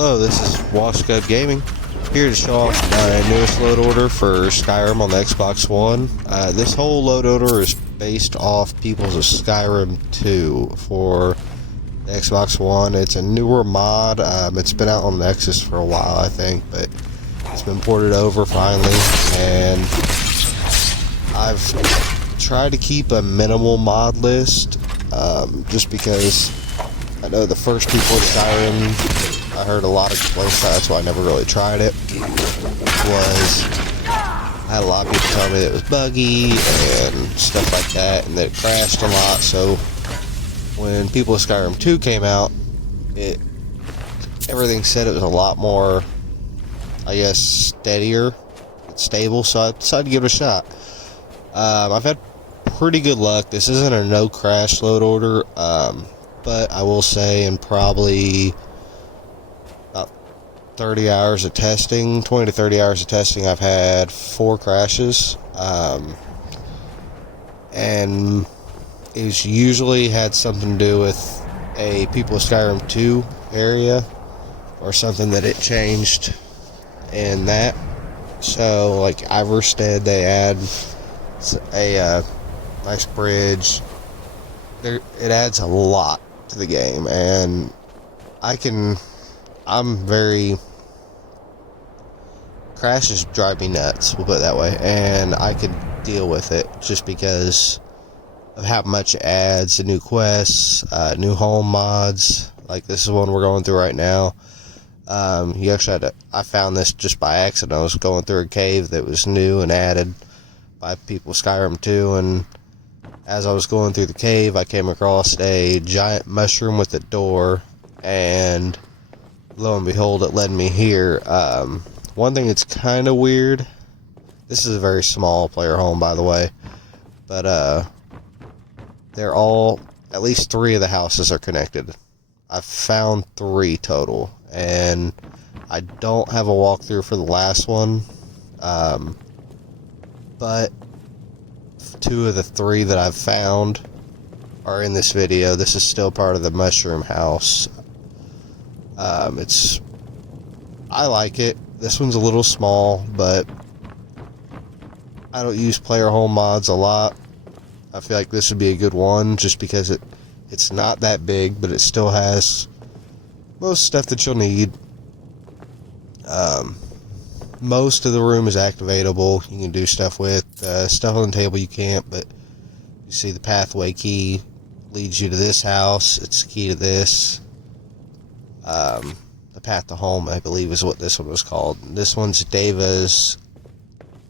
Hello, this is Washcud Gaming, here to show off my newest load order for Skyrim on the Xbox One. This whole load order is based off people's Skyrim 2 for the Xbox One. It's a newer mod. It's been out on Nexus for a while, I think, but it's been ported over finally, and I've tried to keep a minimal mod list, just because I know the first people at Skyrim, I heard a lot of complaints, that's why I never really tried it, I had a lot of people tell me that it was buggy and stuff like that, and that it crashed a lot. So when people of Skyrim 2 came out, everything said it was a lot more, I guess, steadier, stable, so I decided to give it a shot. I've had pretty good luck. This isn't a no crash load order, but I will say in probably about 30 hours of testing, 20 to 30 hours of testing, I've had 4 crashes, and it's usually had something to do with a people of Skyrim 2 area or something that it changed in that. So like Iverstead, they add a nice bridge. It adds a lot to the game, and crashes drive me nuts, we'll put it that way, and I can deal with it just because of how much it adds, the new quests, new home mods, like this is one we're going through right now. You actually I found this just by accident. I was going through a cave that was new and added by people Skyrim 2, and as I was going through the cave, I came across a giant mushroom with a door, and lo and behold, it led me here. One thing that's kind of weird, this is a very small player home, by the way, but they're all, at least 3 of the houses are connected. I've found 3 total, and I don't have a walkthrough for the last one, but 2 of the 3 that I've found are in this video. This is still part of the mushroom house. I like it. This one's a little small, but I don't use player home mods a lot. I feel like this would be a good one just because it's not that big, but it still has most stuff that you'll need. Most of the room is activatable. You can do stuff with. Stuff on the table you can't, but you see the pathway key leads you to this house. It's the key to this. The path to home, I believe, is what this one was called. This one's Deva's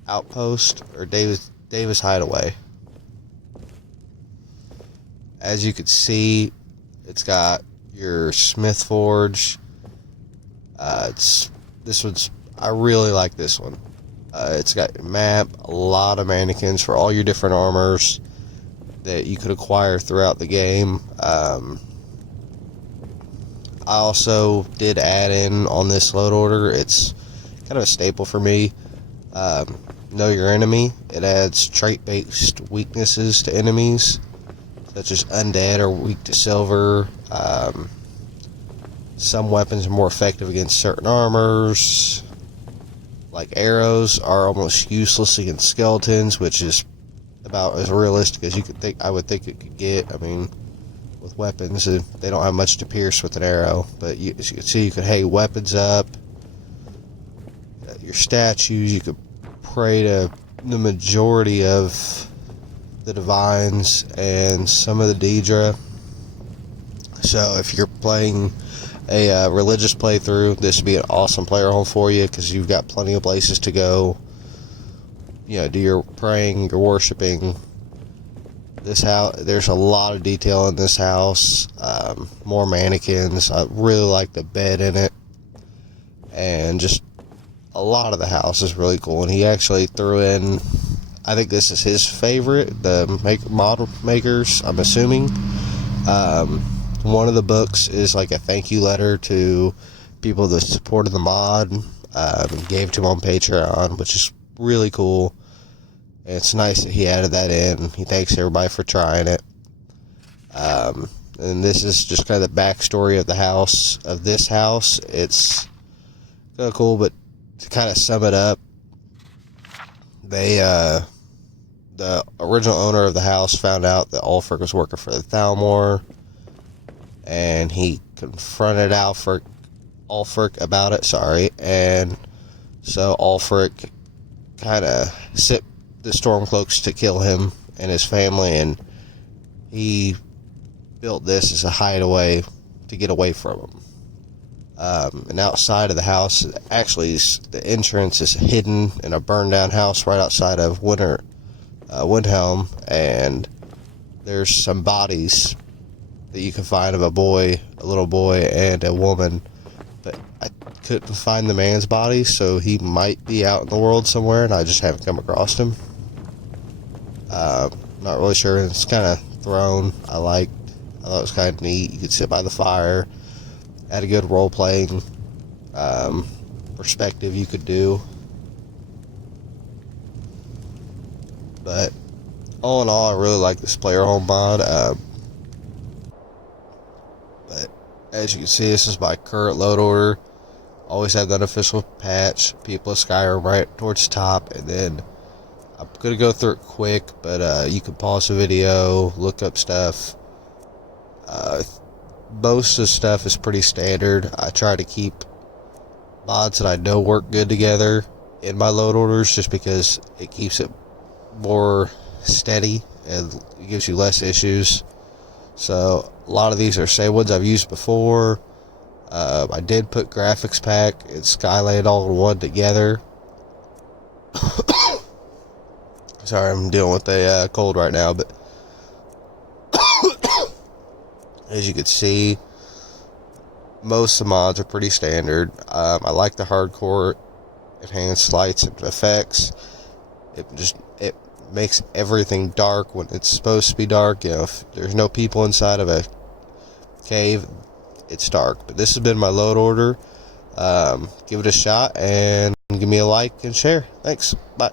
outpost, or Deva's hideaway. As you can see, it's got your Smith Forge. I really like this one. It's got a map, a lot of mannequins for all your different armors that you could acquire throughout the game. I also did add in on this load order, it's kind of a staple for me, Know Your Enemy. It adds trait-based weaknesses to enemies, such as undead or weak to silver. Some weapons are more effective against certain armors, like arrows are almost useless against skeletons, which is about as realistic as I would think it could get. I mean, with weapons, they don't have much to pierce with an arrow, but as you can see, you could hang weapons up. Your statues, you could pray to the majority of the divines and some of the Daedra. So if you're playing a religious playthrough, this would be an awesome player home for you, because you've got plenty of places to go, do your praying, your worshiping. This house, there's a lot of detail in this house, more mannequins. I really like the bed in it, and just a lot of the house is really cool. And he actually threw in, I think this is his favorite, the model makers, I'm assuming. One of the books is like a thank you letter to people that supported the mod, gave to him on Patreon, which is really cool. And it's nice that he added that in. He thanks everybody for trying it. and this is just kind of the backstory of the house, of this house. It's kind of cool, but to kind of sum it up, the original owner of the house found out that Ulfric was working for the Thalmor, and he confronted Ulfric about it, and so Ulfric kind of sent the Stormcloaks to kill him and his family, and he built this as a hideaway to get away from him. And outside of the house, actually, the entrance is hidden in a burned down house right outside of Windhelm, and there's some bodies that you can find of a little boy, and a woman, but I couldn't find the man's body, so he might be out in the world somewhere, and I just haven't come across him. Not really sure. It's kind of thrown. I thought it was kind of neat. You could sit by the fire. Had a good role-playing perspective you could do. But all in all, I really like this player home mod. But as you can see, this is my current load order. Always have that official patch, People of Skyrim right towards the top, and then I'm going to go through it quick, but you can pause the video, look up stuff. Most of the stuff is pretty standard. I try to keep mods that I know work good together in my load orders, just because it keeps it more steady and it gives you less issues. So a lot of these are same ones I've used before. I did put graphics pack and Skyland all in one together. Sorry, I'm dealing with a cold right now, but as you can see, most of the mods are pretty standard. I like the hardcore enhanced lights and effects. It makes everything dark when it's supposed to be dark. You know, if there's no people inside of a cave, it's dark. But this has been my load order. Give it a shot and give me a like and share. Thanks. Bye.